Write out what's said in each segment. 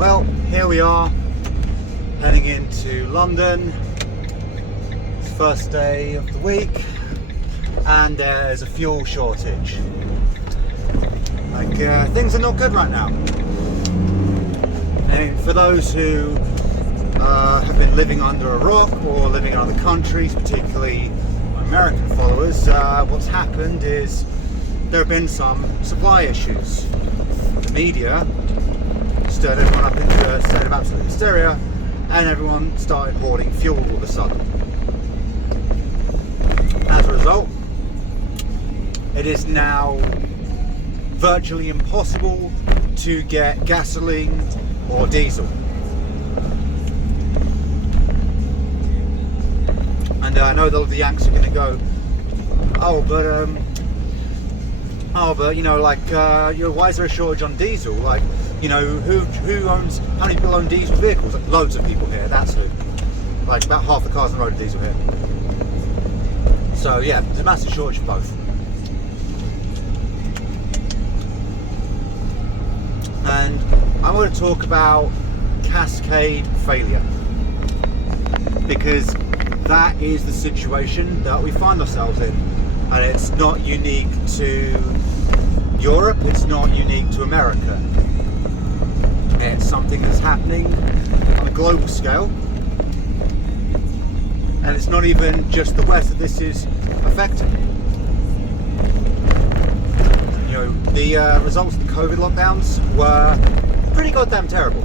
Well, here we are, heading into London. It's the first day of the week, and there's a fuel shortage. Things are not good right now. And for those who have been living under a rock or living in other countries, particularly American followers, what's happened is there have been some supply issues. The media stirred everyone up into a state of absolute hysteria, and everyone started hoarding fuel all of a sudden. As a result, it is now virtually impossible to get gasoline or diesel. And I know the Yanks are going to go, but you know, why is there a shortage on diesel? Like, you know, how many people own diesel vehicles? Like, loads of people here, that's who. Like, about half the cars on the road are diesel here. So yeah, there's a massive shortage of both. And I want to talk about cascade failure, because that is the situation that we find ourselves in, and it's not unique to Europe, it's not unique to America. It's something that's happening on a global scale, and it's not even just the West that this is affecting. You know, the results of the COVID lockdowns were pretty goddamn terrible,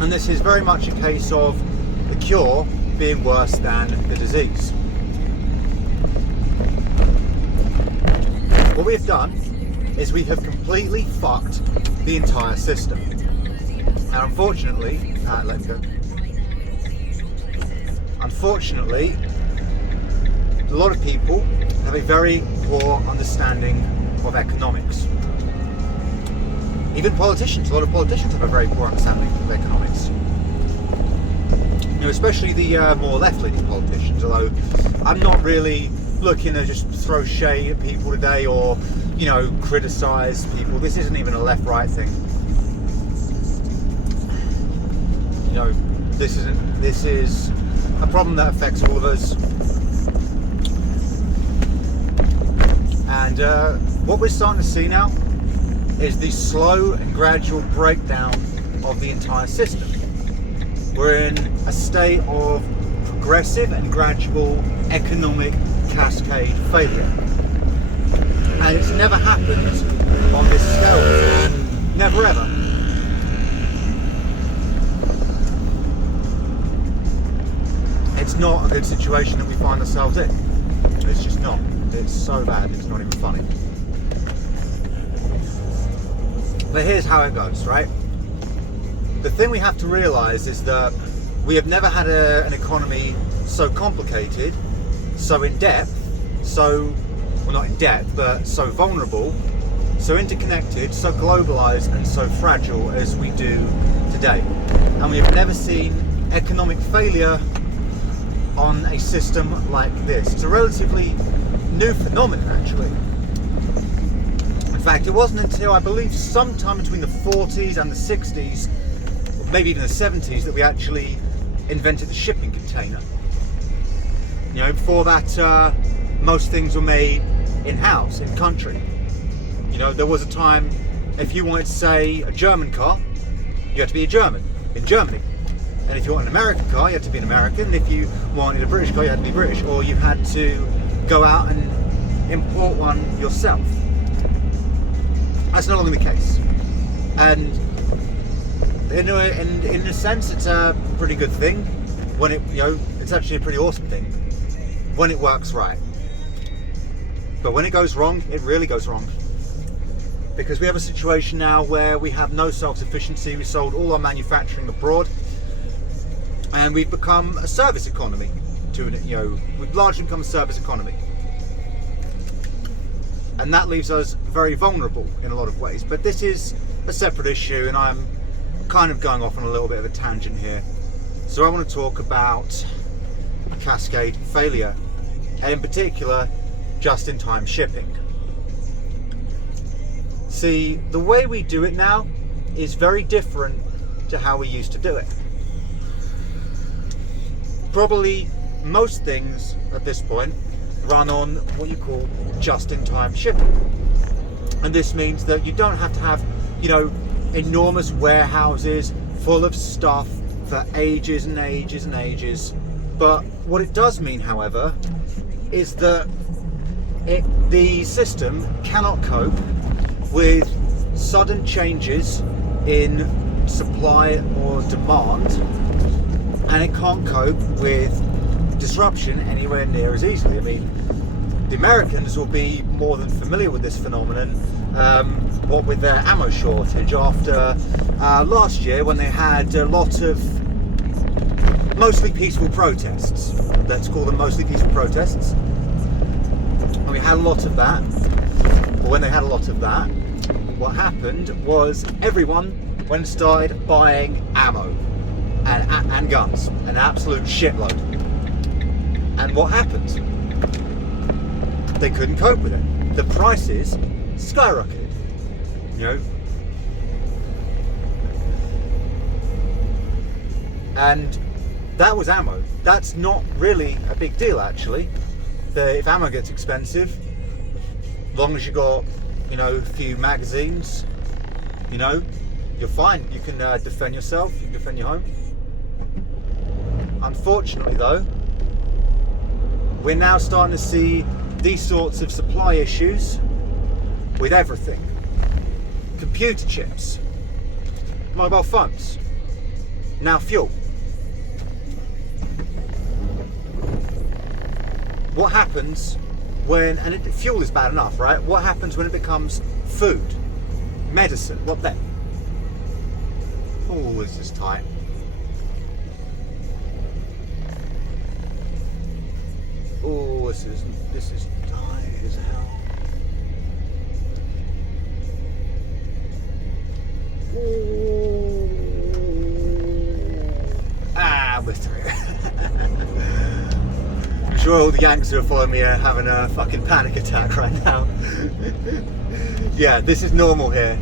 and this is very much a case of the cure being worse than the disease. What we've done is we have completely fucked the entire system. And unfortunately, Unfortunately, a lot of people have a very poor understanding of economics. Even politicians, a lot of politicians have a very poor understanding of economics. You know, especially the more left-leaning politicians, although I'm not really looking to just throw shade at people today or, you know, criticise people. This isn't even a left-right thing. You know, this is a problem that affects all of us. And what we're starting to see now is the slow and gradual breakdown of the entire system. We're in a state of progressive and gradual economic cascade failure. And it's never happened on this scale before. Never ever. It's not a good situation that we find ourselves in. It's just not. It's so bad, it's not even funny. But here's how it goes, right? The thing we have to realise is that we have never had an economy so complicated, so in depth, well, not in depth, but so vulnerable, so interconnected, so globalised and so fragile as we do today. And we have never seen economic failure on a system like this. It's a relatively new phenomenon, actually. In fact, it wasn't until, I believe, sometime between the 40s and the 60s, or maybe even the 70s, that we actually invented the shipping container. You know, before that, most things were made in-house, in country. You know, there was a time, if you wanted to say a German car, you had to be a German, in Germany. And if you wanted an American car, you had to be an American. And if you wanted a British car, you had to be British. Or you had to go out and import one yourself. That's no longer the case. And in a sense, it's a pretty good thing. When it's actually a pretty awesome thing when it works right. But when it goes wrong, it really goes wrong. Because we have a situation now where we have no self-sufficiency. We sold all our manufacturing abroad, and we've become a service economy. We've largely become a service economy, and that leaves us very vulnerable in a lot of ways. But this is a separate issue, and I'm kind of going off on a little bit of a tangent here. So I want to talk about cascade failure, and in particular, just-in-time shipping. See, the way we do it now is very different to how we used to do it. Probably most things at this point run on what you call just-in-time shipping. And this means that you don't have to have, enormous warehouses full of stuff for ages and ages and ages. But what it does mean, however, is that the system cannot cope with sudden changes in supply or demand, and it can't cope with disruption anywhere near as easily. I mean, the Americans will be more than familiar with this phenomenon, what with their ammo shortage after last year, when they had a lot of mostly peaceful protests. Let's call them mostly peaceful protests. And we had a lot of that. But when they had a lot of that, what happened was everyone went and started buying ammo and guns, an absolute shitload. And what happened? They couldn't cope with it. The prices skyrocketed. And that was ammo. That's not really a big deal, actually. If ammo gets expensive, as long as you got, a few magazines, you're fine. You can defend yourself. You can defend your home. Unfortunately, though, we're now starting to see these sorts of supply issues with everything. Computer chips, mobile phones, now fuel. What happens when, fuel is bad enough, right? What happens when it becomes food, medicine? What then? Oh, this is tight. Oh, this is tight as hell. Ooh. We're through. I'm sure all the Yanks who are following me are having a fucking panic attack right now. Yeah, this is normal here.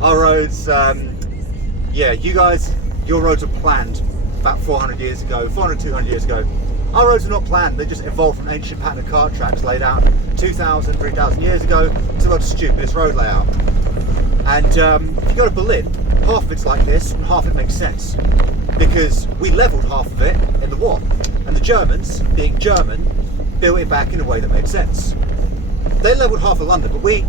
Our roads, you guys, your roads were planned about 400 years ago, 200 years ago. Our roads are not planned, they just evolved from ancient pattern of cart tracks laid out 2,000, 3,000 years ago to the stupidest road layout. And if you go to Berlin, half of it's like this and half of it makes sense. Because we levelled half of it in the war. And the Germans, being German, built it back in a way that made sense. They levelled half of London, but we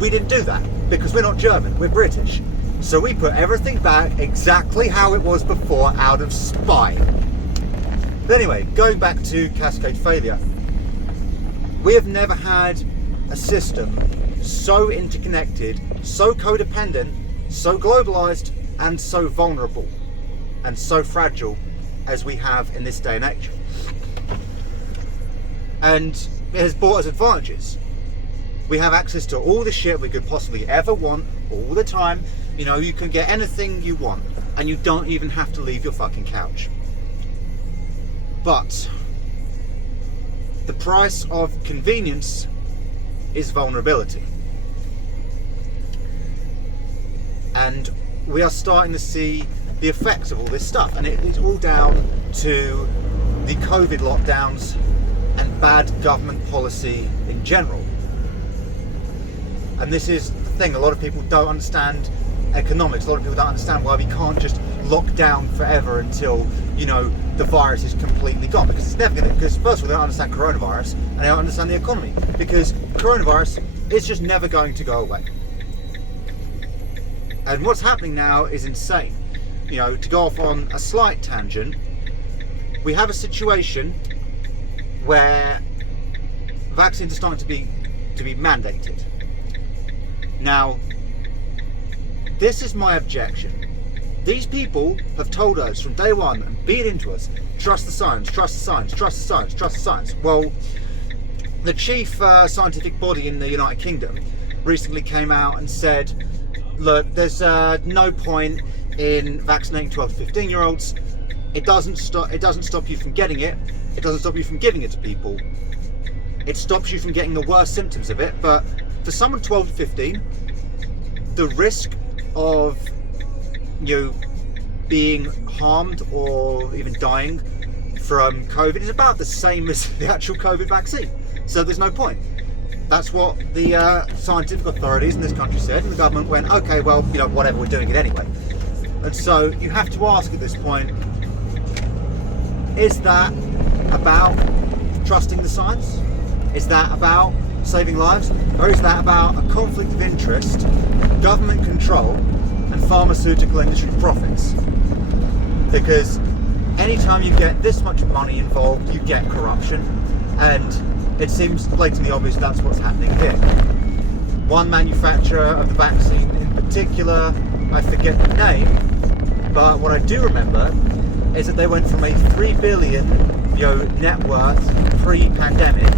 didn't do that because we're not German, we're British. So we put everything back exactly how it was before out of spite. But anyway, going back to cascade failure, we have never had a system so interconnected, so codependent, so globalized, and so vulnerable and so fragile as we have in this day and age. And it has brought us advantages. We have access to all the shit we could possibly ever want all the time. You can get anything you want and you don't even have to leave your fucking couch. But the price of convenience is vulnerability. And we are starting to see the effects of all this stuff, and it's all down to the COVID lockdowns and bad government policy in general. And this is the thing, a lot of people don't understand economics, a lot of people don't understand why we can't just lock down forever until, the virus is completely gone, because it's never going to, because first of all, they don't understand coronavirus, and they don't understand the economy, because coronavirus is just never going to go away. And what's happening now is insane. To go off on a slight tangent, we have a situation where vaccines are starting to be mandated. Now, this is my objection. These people have told us from day one and beat into us, trust the science, trust the science, trust the science, trust the science. Well, the chief scientific body in the United Kingdom recently came out and said, look, there's no point in vaccinating 12 to 15-year-olds. It doesn't stop you from getting it. It doesn't stop you from giving it to people. It stops you from getting the worst symptoms of it. But for someone 12 to 15, the risk of you being harmed or even dying from COVID is about the same as the actual COVID vaccine. So there's no point. That's what the scientific authorities in this country said, and the government went, okay, well, whatever, we're doing it anyway. And so you have to ask at this point, is that about trusting the science? Is that about saving lives? Or is that about a conflict of interest, government control, and pharmaceutical industry profits? Because anytime you get this much money involved, you get corruption, and it seems blatantly obvious that's what's happening here. One manufacturer of the vaccine in particular, I forget the name, but what I do remember is that they went from a 3 billion net worth pre-pandemic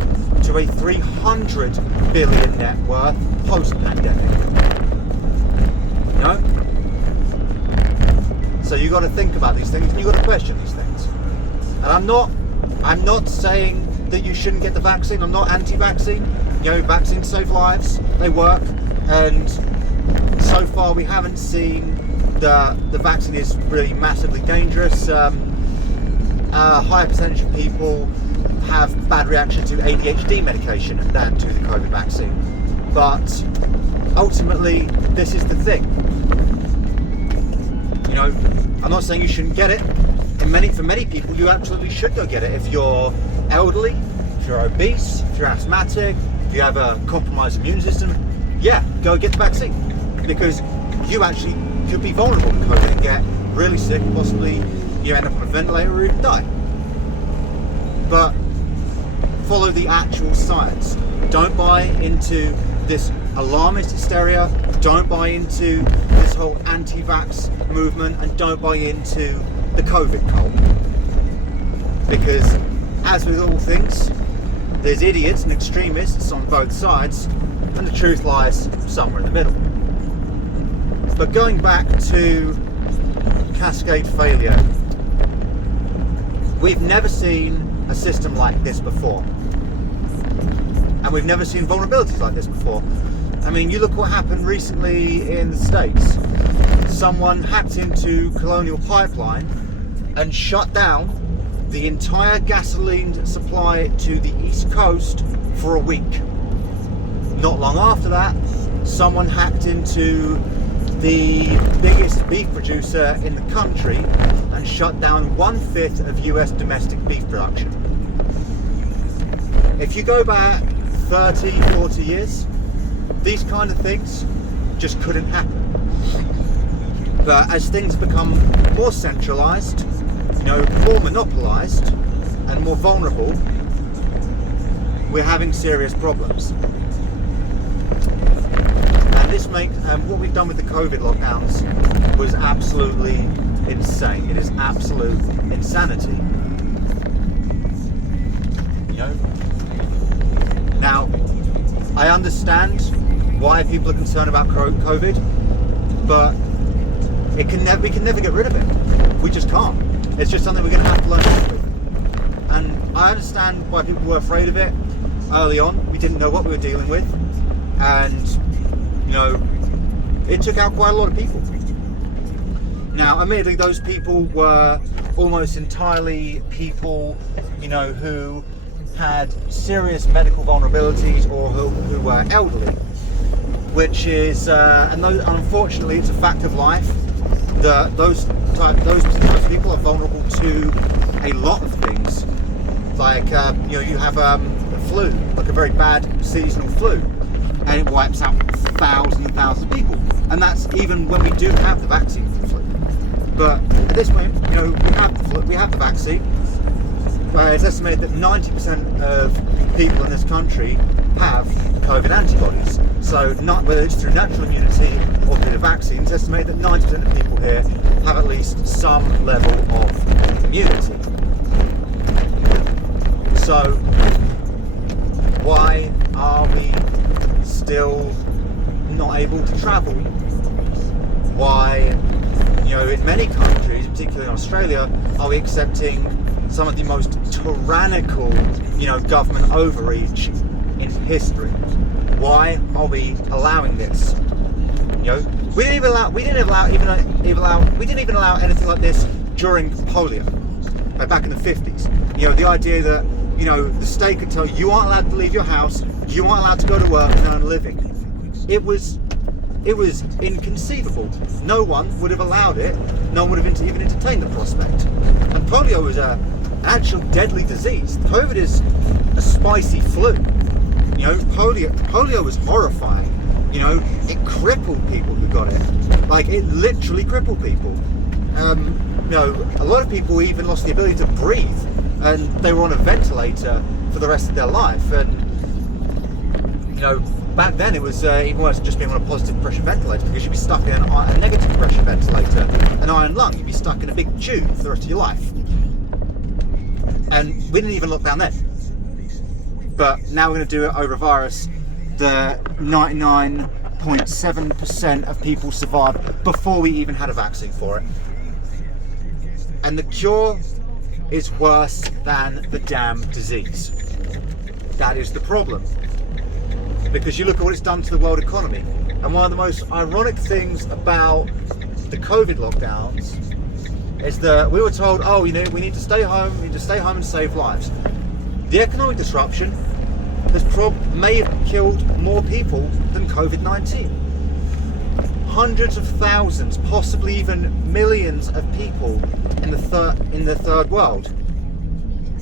to a 300 billion net worth post-pandemic. So you got to think about these things, and you got to question these things. And I'm not saying that you shouldn't get the vaccine. I'm not anti-vaccine. Vaccines save lives. They work, and so far we haven't seen the vaccine is really massively dangerous. A higher percentage of people have bad reaction to ADHD medication than to the COVID vaccine. But ultimately, this is the thing. I'm not saying you shouldn't get it. For many people, you absolutely should go get it. If you're elderly, if you're obese, if you're asthmatic, if you have a compromised immune system, yeah, go get the vaccine. Because you actually could be vulnerable to COVID and get really sick, possibly you end up on a ventilator or even die. But follow the actual science. Don't buy into this alarmist hysteria. Don't buy into this whole anti-vax movement, and don't buy into the COVID cult. Because as with all things, there's idiots and extremists on both sides, and the truth lies somewhere in the middle. But going back to cascade failure, we've never seen a system like this before. And we've never seen vulnerabilities like this before. I mean, you look what happened recently in the States. Someone hacked into Colonial Pipeline and shut down the entire gasoline supply to the East Coast for a week. Not long after that, someone hacked into the biggest beef producer in the country and shut down 1/5 of US domestic beef production. If you go back 30, 40 years, these kind of things just couldn't happen. But as things become more centralized, more monopolized and more vulnerable, we're having serious problems. And what we've done with the COVID lockdowns was absolutely insane. It is absolute insanity. Now, I understand why people are concerned about COVID, but we can never get rid of it. We just can't. It's just something we're going to have to learn to live with. And I understand why people were afraid of it early on. We didn't know what we were dealing with, and it took out quite a lot of people. Now, admittedly, those people were almost entirely people, who had serious medical vulnerabilities or who were elderly, which is, and unfortunately, it's a fact of life that those people are vulnerable to a lot of things. Like, you have a flu, like a very bad seasonal flu, and it wipes out thousands and thousands of people. And that's even when we do have the vaccine for the flu. But at this point, we have the vaccine. It's estimated that 90% of people in this country have COVID antibodies. So whether it's through natural immunity or through the vaccine, it's estimated that 90% of people here have at least some level of immunity. So why are we still not able to travel? Why, in many countries, particularly in Australia, are we accepting some of the most tyrannical, government overreach in history? Why are we allowing this? You know, we didn't even allow anything like this during polio, like back in the 50s. You know, the idea that, you know, the state could tell you, you aren't allowed to leave your house, you aren't allowed to go to work and earn a living. It was inconceivable. No one would have allowed it. No one would have even entertained the prospect. And polio is an actual deadly disease. COVID is a spicy flu. You know, polio was horrifying. You know, it crippled people who got it. Like, it literally crippled people. You know, a lot of people even lost the ability to breathe, and they were on a ventilator for the rest of their life. And, you know, back then it was even worse than just being on a positive pressure ventilator, because you'd be stuck in a negative pressure ventilator, an iron lung. You'd be stuck in a big tube for the rest of your life. And we didn't even lock down then. But now we're going to do it over a virus that 99.7% of people survived before we even had a vaccine for it. And the cure is worse than the damn disease. That is the problem. Because you look at what it's done to the world economy. And one of the most ironic things about the COVID lockdowns is that we were told, oh, you know, we need to stay home and save lives. The economic disruption may have killed more people than COVID-19. Hundreds of thousands, possibly even millions of people in the third world.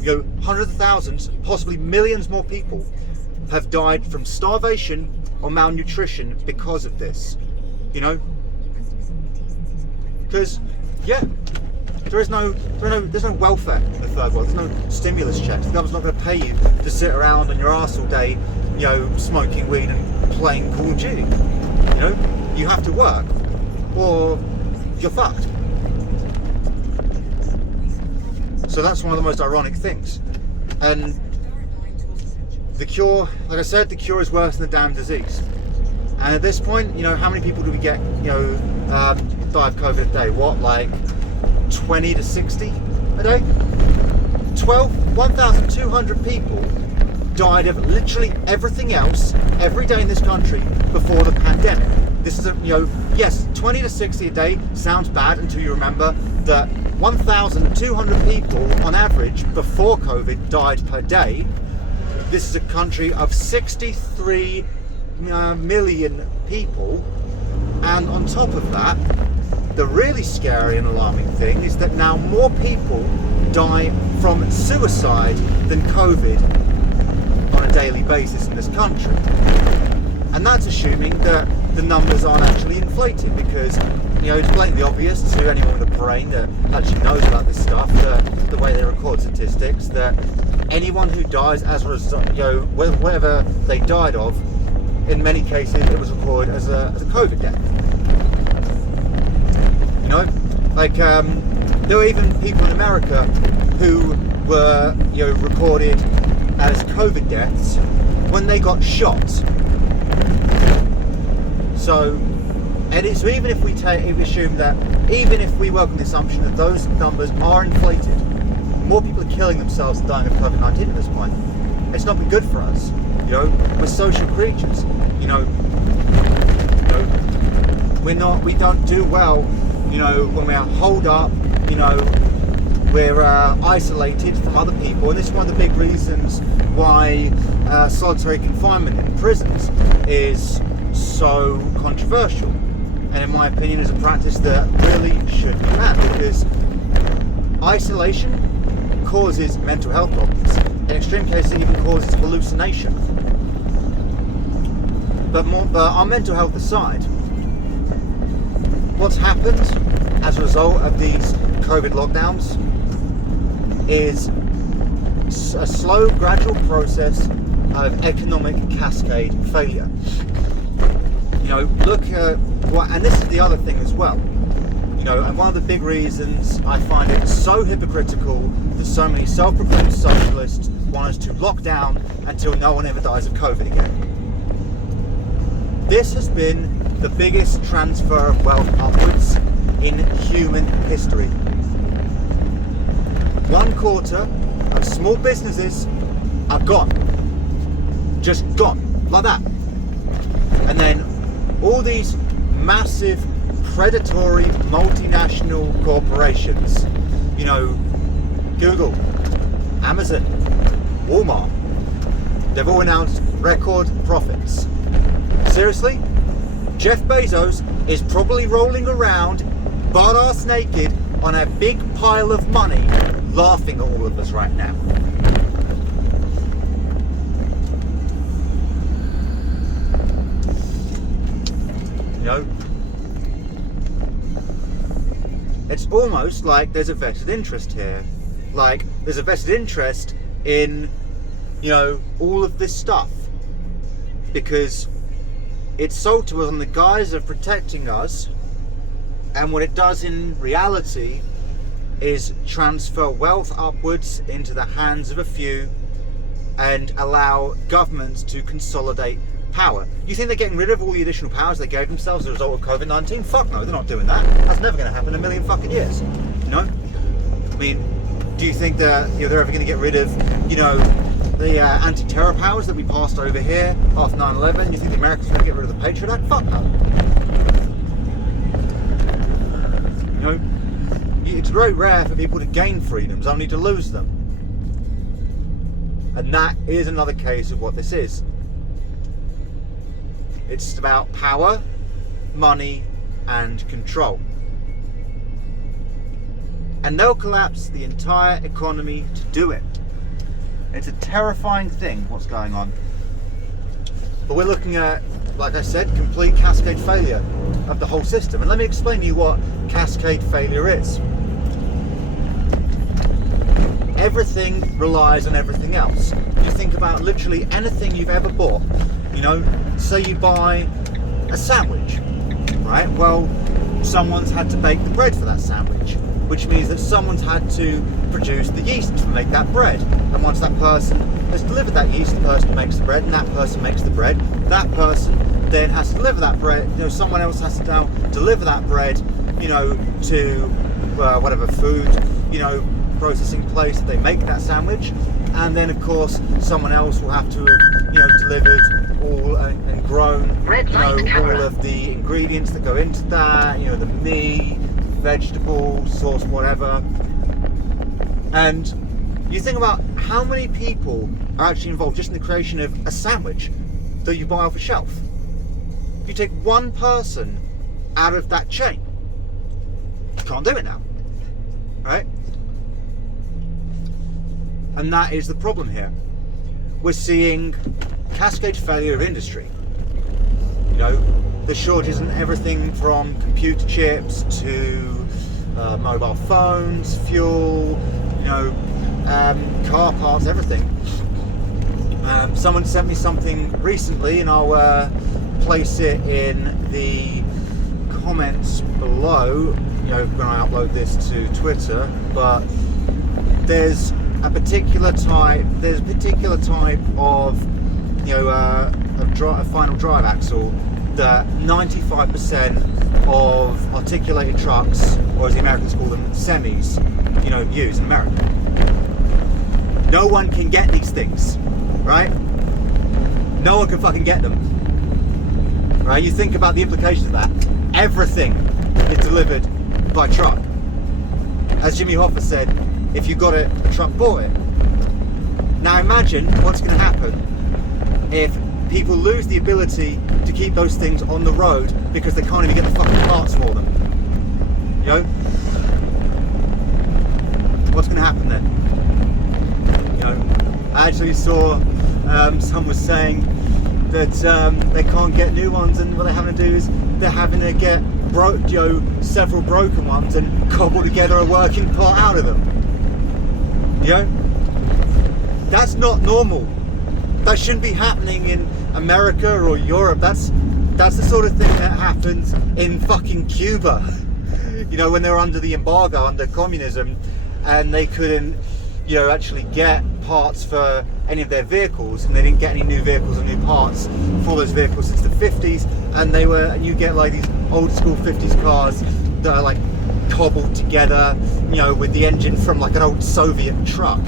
You know, hundreds of thousands, possibly millions more people have died from starvation or malnutrition because of this. You know, because there's no welfare in the third world. There's no stimulus checks. The government's not going to pay you to sit around on your arse all day, you know, smoking weed and playing Call of Duty. You know, you have to work, or you're fucked. So that's one of the most ironic things. And the cure, like I said, the cure is worse than the damn disease. And at this point, you know, how many people do we get, you know, die of COVID a day? What, like 20 to 60 a day? 1,200 people died of literally everything else every day in this country before the pandemic. This is you know, yes, 20 to 60 a day sounds bad until you remember that 1,200 people on average before COVID died per day. This is a country of 63 million people, and on top of that, the really scary and alarming thing is that now more people die from suicide than COVID on a daily basis in this country. And that's assuming that the numbers aren't actually inflated, because, you know, it's blatantly obvious to anyone with a brain that actually knows about this stuff, the way they record statistics, that anyone who dies as a result, you know, whatever they died of, in many cases it was recorded as a COVID death. You know, like there were even people in America who were, you know, recorded as COVID deaths when they got shot. So even if we assume that, even if we work on the assumption that those numbers are inflated, more people are killing themselves and dying of COVID-19 at this point. It's not been good for us. You know, we're social creatures. You know, we don't do well, you know, when we're holed up, you know, we're isolated from other people, and this is one of the big reasons why solitary confinement in prisons is so controversial, and in my opinion is a practice that really should be banned, because isolation causes mental health problems. In extreme cases, it even causes hallucination. But our mental health aside, what's happened as a result of these COVID lockdowns is a slow, gradual process of economic cascade failure. You know, look at what, and this is the other thing as well. You know, and one of the big reasons I find it so hypocritical that so many self-proclaimed socialists want us to lock down until no one ever dies of COVID again. This has been the biggest transfer of wealth upwards in human history. 1/4 of small businesses are gone. Just gone, like that. And then all these massive predatory multinational corporations, you know, Google, Amazon, Walmart, they've all announced record profits. Seriously? Jeff Bezos is probably rolling around butt-ass naked on a big pile of money, laughing at all of us right now. You know? It's almost like there's a vested interest here. Like, there's a vested interest in, you know, all of this stuff. Because it's sold to us on the guise of protecting us, and what it does in reality is transfer wealth upwards into the hands of a few and allow governments to consolidate power. You think they're getting rid of all the additional powers they gave themselves as a result of COVID-19? Fuck no, they're not doing that. That's never going to happen in a million fucking years. You know? I mean, do you think that, you know, they're ever going to get rid of, you know, the anti-terror powers that we passed over here after 9/11? You think the Americans are going to get rid of the Patriot Act? Fuck no. You know, it's very rare for people to gain freedoms, only to lose them. And that is another case of what this is. It's about power, money, and control. And they'll collapse the entire economy to do it. It's a terrifying thing, what's going on. But we're looking at, like I said, complete cascade failure of the whole system. And let me explain to you what cascade failure is. Everything relies on everything else. You think about literally anything you've ever bought. You know, say you buy a sandwich, right? Well, someone's had to bake the bread for that sandwich, which means that someone's had to produce the yeast to make that bread. And once that person has delivered that yeast, the person makes the bread, and that person makes the bread. That person then has to deliver that bread. You know, someone else has to now deliver that bread, you know, to whatever food, you know, processing place that they make that sandwich. And then, of course, someone else will have to have, you know, delivered all and grown, you know, all of the ingredients that go into that, you know, the meat, vegetable, sauce, whatever. And you think about how many people are actually involved just in the creation of a sandwich that you buy off a shelf. If you take one person out of that chain, you can't do it now, right? And that is the problem here. We're seeing cascade failure of industry. You know, the shortages in everything from computer chips to mobile phones, fuel, you know, car parts, everything. Someone sent me something recently, and I'll place it in the comments below, you know, when I upload this to Twitter. But there's a particular type of, you know, a final drive axle that 95% of articulated trucks, or as the Americans call them, semis, you know, use in America. No one can get these things, right? No one can fucking get them, right? You think about the implications of that. Everything is delivered by truck. As Jimmy Hoffa said, if you got it, the truck bought it. Now imagine what's going to happen if people lose the ability to keep those things on the road because they can't even get the fucking parts for them. You know? What's going to happen then? You know, I actually saw someone was saying that they can't get new ones, and what they're having to do is they're having to get several broken ones and cobble together a working part out of them. You know? That's not normal. That shouldn't be happening in America or Europe. That's the sort of thing that happens in fucking Cuba. You know, when they were under the embargo, under communism, and they couldn't, you know, actually get parts for any of their vehicles, and they didn't get any new vehicles or new parts for those vehicles since the 50s, and you get like these old school 50s cars that are like cobbled together, you know, with the engine from like an old Soviet truck.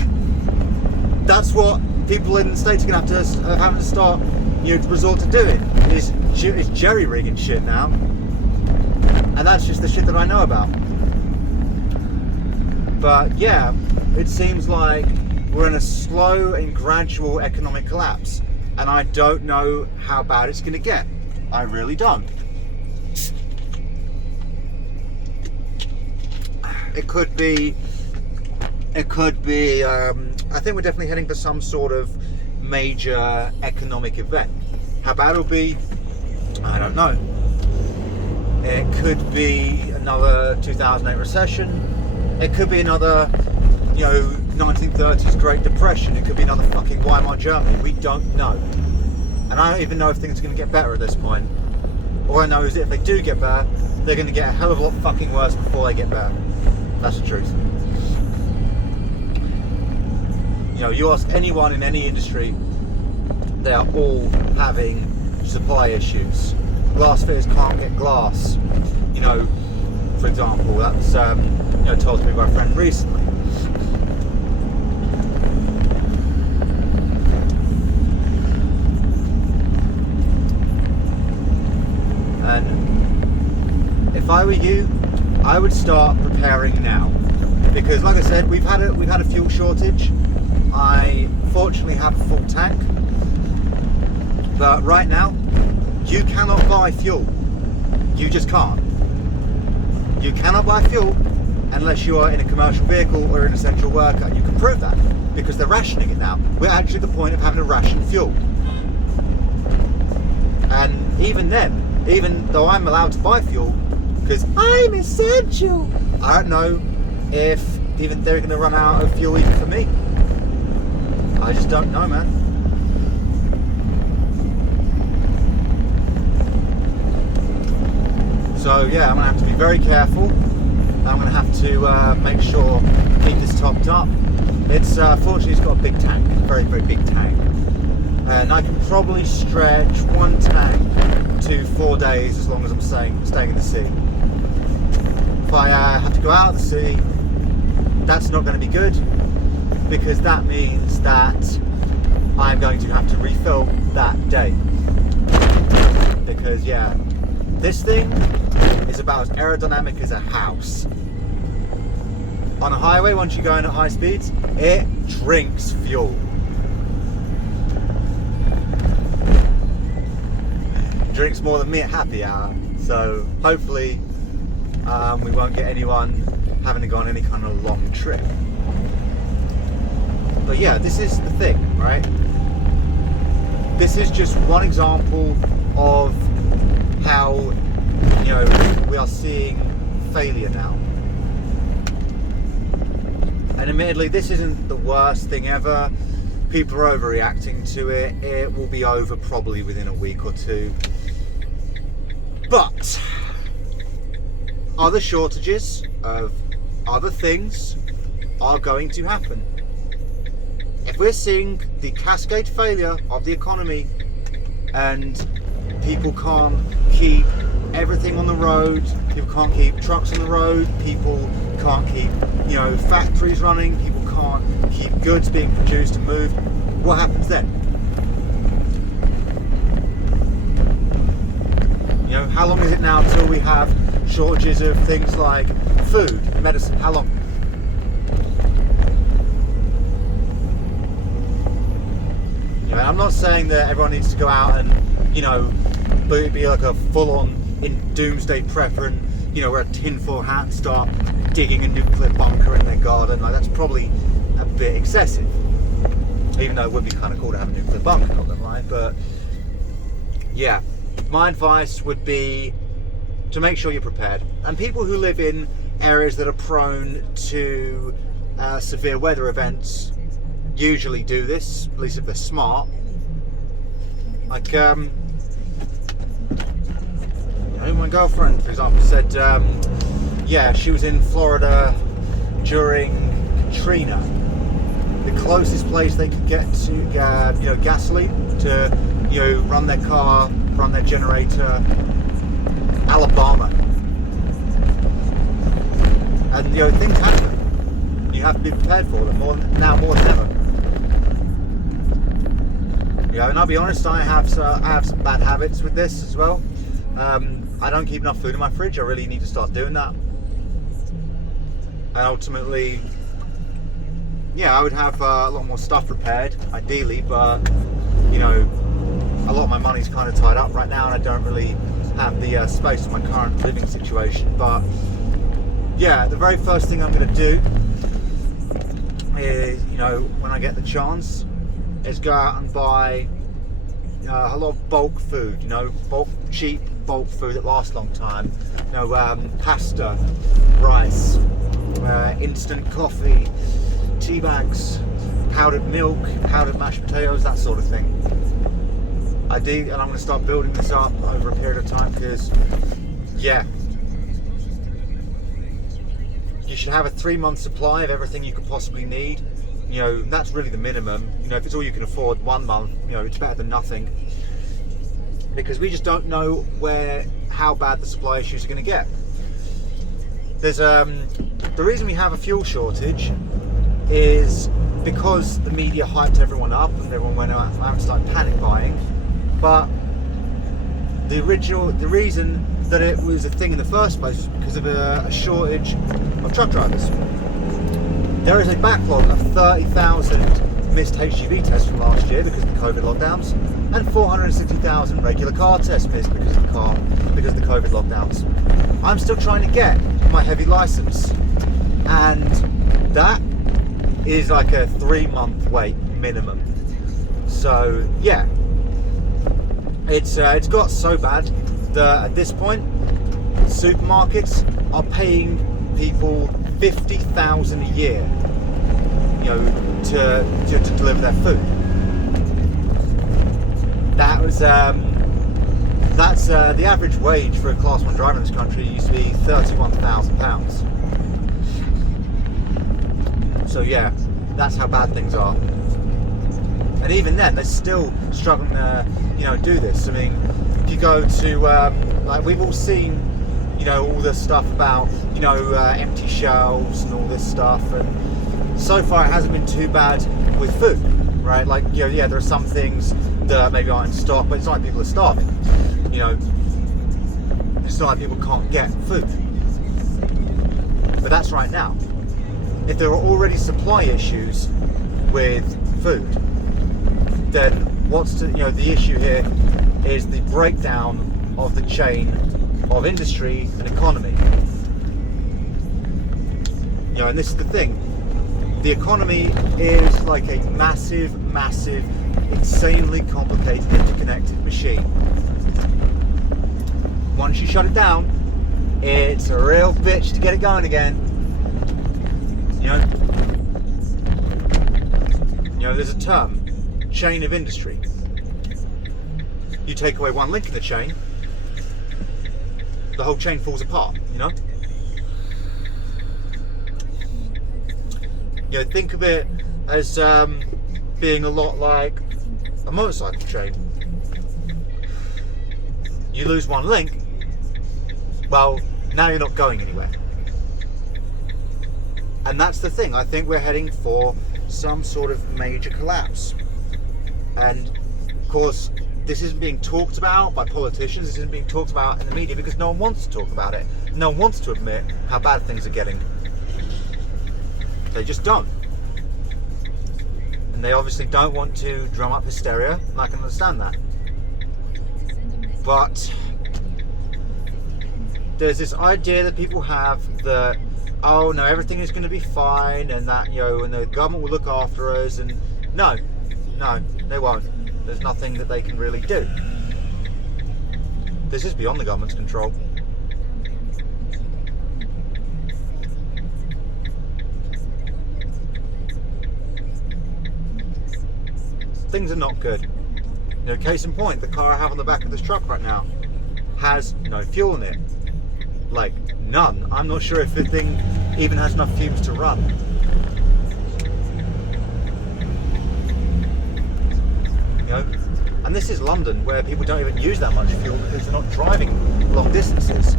That's what people in the States are going to have to start, you know, resort to doing, is jerry-rigging shit now. And that's just the shit that I know about. But yeah, it seems like we're in a slow and gradual economic collapse. And I don't know how bad it's going to get. I really don't. It could be, I think we're definitely heading for some sort of major economic event. How bad it'll be, I don't know. It could be another 2008 recession. It could be another, 1930s Great Depression. It could be another fucking Weimar Germany. We don't know. And I don't even know if things are going to get better at this point. All I know is that if they do get better, they're going to get a hell of a lot fucking worse before they get better. That's the truth. You ask anyone in any industry, they are all having supply issues. Glass fitters can't get glass. For example, that's told to me by a friend recently. And if I were you, I would start preparing now, because like I said, we've had a fuel shortage. I fortunately have a full tank, but right now you cannot buy fuel. You just can't. You cannot buy fuel unless you are in a commercial vehicle or an essential worker, and you can prove that because they're rationing it now. We're actually at the point of having to ration fuel. And even then, even though I'm allowed to buy fuel because I'm essential, I don't know if even they're going to run out of fuel even for me. I just don't know, man. So yeah, I'm going to have to be very careful. I'm going to have to make sure keep this topped up. It's fortunately it's got a big tank, very very big tank, and I can probably stretch one tank to 4 days as long as I'm staying in the sea. If I have to go out of the sea, that's not going to be good, because that means that I'm going to have to refill that day. Because yeah, this thing is about as aerodynamic as a house. On a highway, once you go in at high speeds, it drinks fuel. Drinks more than me at happy hour. So hopefully we won't get anyone having to go on any kind of long trip. But yeah, this is the thing, right? This is just one example of how, we are seeing failure now. And admittedly, this isn't the worst thing ever. People are overreacting to it. It will be over probably within a week or two. But other shortages of other things are going to happen. If we're seeing the cascade failure of the economy and people can't keep everything on the road, people can't keep trucks on the road, people can't keep factories running, people can't keep goods being produced and moved, what happens then? How long is it now till we have shortages of things like food, medicine? How long? I'm not saying that everyone needs to go out and be like a full-on in doomsday prepper and wear a tinfoil hat and start digging a nuclear bunker in their garden. Like, that's probably a bit excessive, even though it would be kind of cool to have a nuclear bunker, not gonna lie. But yeah, my advice would be to make sure you're prepared. And people who live in areas that are prone to severe weather events usually do this, at least if they're smart. Like my girlfriend, for example, said she was in Florida during Katrina. The closest place they could get to gasoline to run their car, run their generator, Alabama. And things happen. You have to be prepared for them more than ever. And I'll be honest, I have some bad habits with this as well. I don't keep enough food in my fridge. I really need to start doing that. And ultimately, yeah, I would have a lot more stuff prepared, ideally, but you know, a lot of my money's kind of tied up right now, and I don't really have the space for my current living situation. But yeah, the very first thing I'm going to do is, you know, when I get the chance, is go out and buy a lot of bulk food. You know, cheap bulk food that lasts a long time. You know, pasta, rice, instant coffee, tea bags, powdered milk, powdered mashed potatoes, that sort of thing. I do, and I'm going to start building this up over a period of time, because yeah, you should have a 3-month supply of everything you could possibly need. You know, that's really the minimum. You know, if it's all you can afford, 1 month, you know, it's better than nothing, because we just don't know how bad the supply issues are going to get. There's the reason we have a fuel shortage is because the media hyped everyone up and everyone went out and started panic buying. But the reason that it was a thing in the first place was because of a shortage of truck drivers. There is a backlog of 30,000 missed HGV tests from last year because of the COVID lockdowns, and 460,000 regular car tests missed because of the COVID lockdowns. I'm still trying to get my heavy license, and that is like a 3-month wait minimum. So yeah, it's got so bad that at this point supermarkets are paying people $50,000 a year, you know, to deliver their food. That's the average wage for a Class 1 driver in this country used to be £31,000. So yeah, that's how bad things are. And even then, they're still struggling to, you know, do this. I mean, if you go to, like, we've all seen, you know, all this stuff about, you know, empty shelves and all this stuff, and so far it hasn't been too bad with food, right? Like, you know, yeah, there are some things that maybe aren't in stock, but it's not like people are starving. You know, it's not like people can't get food. But that's right now. If there are already supply issues with food, then the issue here is the breakdown of the chain of industry and economy. You know, and this is the thing. The economy is like a massive, insanely complicated, interconnected machine. Once you shut it down, it's a real bitch to get it going again. You know, there's a term, chain of industry. You take away one link in the chain, the whole chain falls apart, you know? You know, think of it as being a lot like a motorcycle chain. You lose one link, well, now you're not going anywhere. And that's the thing. I think we're heading for some sort of major collapse. And of course, this isn't being talked about by politicians, this isn't being talked about in the media because no one wants to talk about it. No one wants to admit how bad things are getting. They just don't. And they obviously don't want to drum up hysteria, and I can understand that. But there's this idea that people have that, oh no, everything is going to be fine, and that, you know, and the government will look after us, and no, they won't. There's nothing that they can really do. This is beyond the government's control. Things are not good. You know, case in point, the car I have on the back of this truck right now has no fuel in it. Like, none. I'm not sure if the thing even has enough fumes to run. You know? And this is London, where people don't even use that much fuel because they're not driving long distances.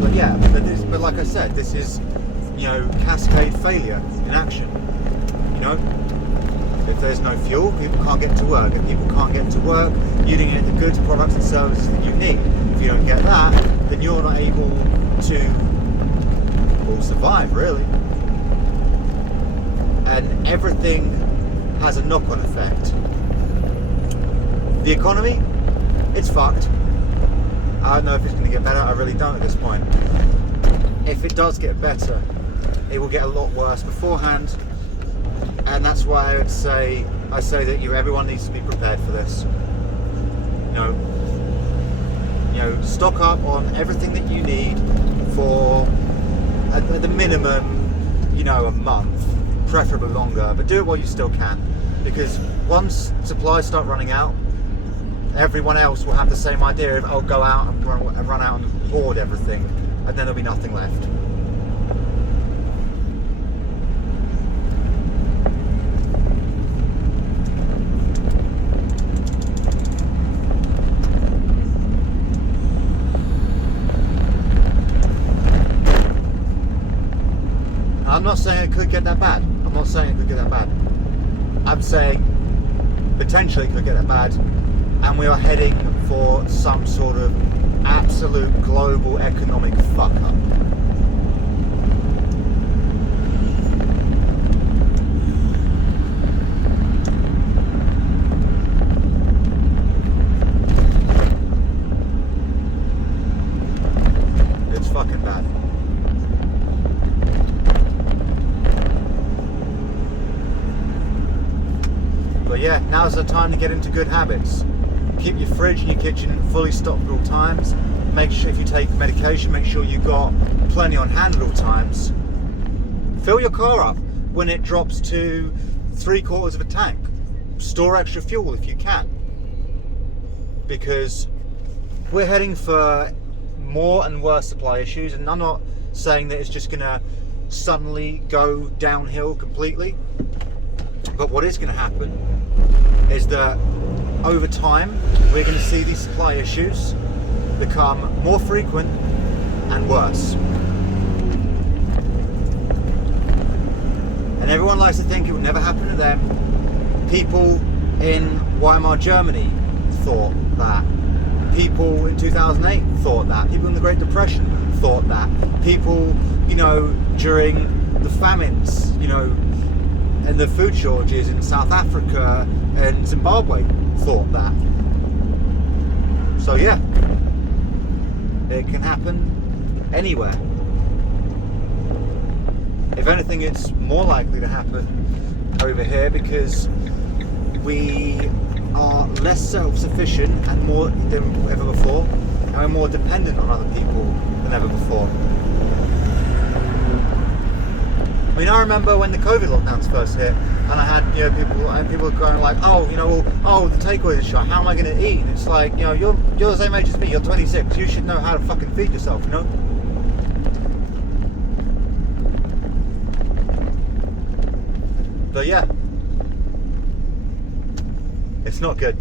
But yeah, but like I said, this is, you know, cascade failure in action. know, if there's no fuel, people can't get to work. If people can't get to work, you don't get the goods, products and services that you need. If you don't get that, then you're not able to, well, survive, really. And everything has a knock-on effect. The economy, it's fucked. I don't know if it's going to get better. I really don't at this point. If it does get better, it will get a lot worse beforehand. And that's why I say that everyone needs to be prepared for this. You know, stock up on everything that you need for at the minimum, you know, a month, preferably longer. But do it while you still can, because once supplies start running out, everyone else will have the same idea of, oh, go out and run out and hoard everything, and then there'll be nothing left. I'm not saying it could get that bad. I'm not saying it could get that bad. I'm saying potentially it could get that bad, and we are heading for some sort of absolute global economic fuck up. It's fucking bad. But yeah, now's the time to get into good habits. Keep your fridge and your kitchen fully stocked at all times. Make sure, if you take medication, make sure you've got plenty on hand at all times. Fill your car up when it drops to 3/4 of a tank. Store extra fuel if you can. Because we're heading for more and worse supply issues, and I'm not saying that it's just gonna suddenly go downhill completely. But what is gonna happen is that over time, we're going to see these supply issues become more frequent and worse. And everyone likes to think it would never happen to them. People in Weimar, Germany thought that. People in 2008 thought that. People in the Great Depression thought that. People, you know, during the famines, you know, and the food shortages in South Africa and Zimbabwe thought that. So yeah, it can happen anywhere. If anything, it's more likely to happen over here because we are less self-sufficient and more than ever before, and we're more dependent on other people than ever before. I mean, I remember when the COVID lockdowns first hit, and I had, you know, people going like, oh, you know, well, oh, the takeaway is shut. How am I going to eat? And it's like, you know, you're the same age as me. You're 26. You should know how to fucking feed yourself, you know. But yeah, it's not good.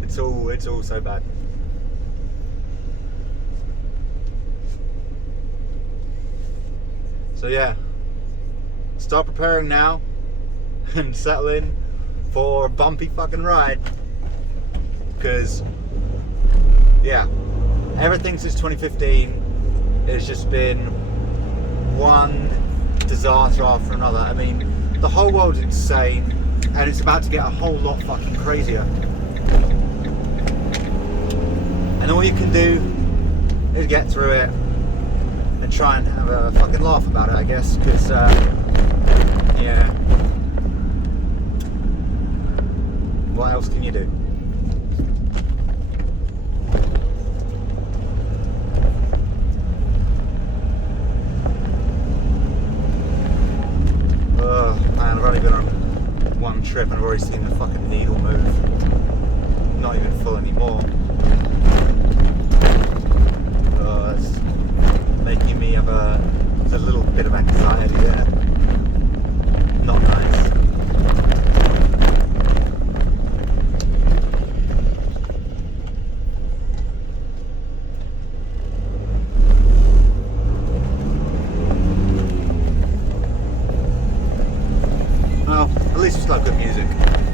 It's all so bad. So yeah. Start preparing now and settle in for a bumpy fucking ride, because yeah, everything since 2015 has just been one disaster after another. I mean, the whole world's insane, and it's about to get a whole lot fucking crazier. And all you can do is get through it and try and have a fucking laugh about it, I guess, because yeah, what else can you do? Oh man, I've only been on one trip and I've already seen the fucking needle move. Not even full anymore. Oh, that's making me have a little bit of anxiety there. Not nice. Well, at least it's got good music.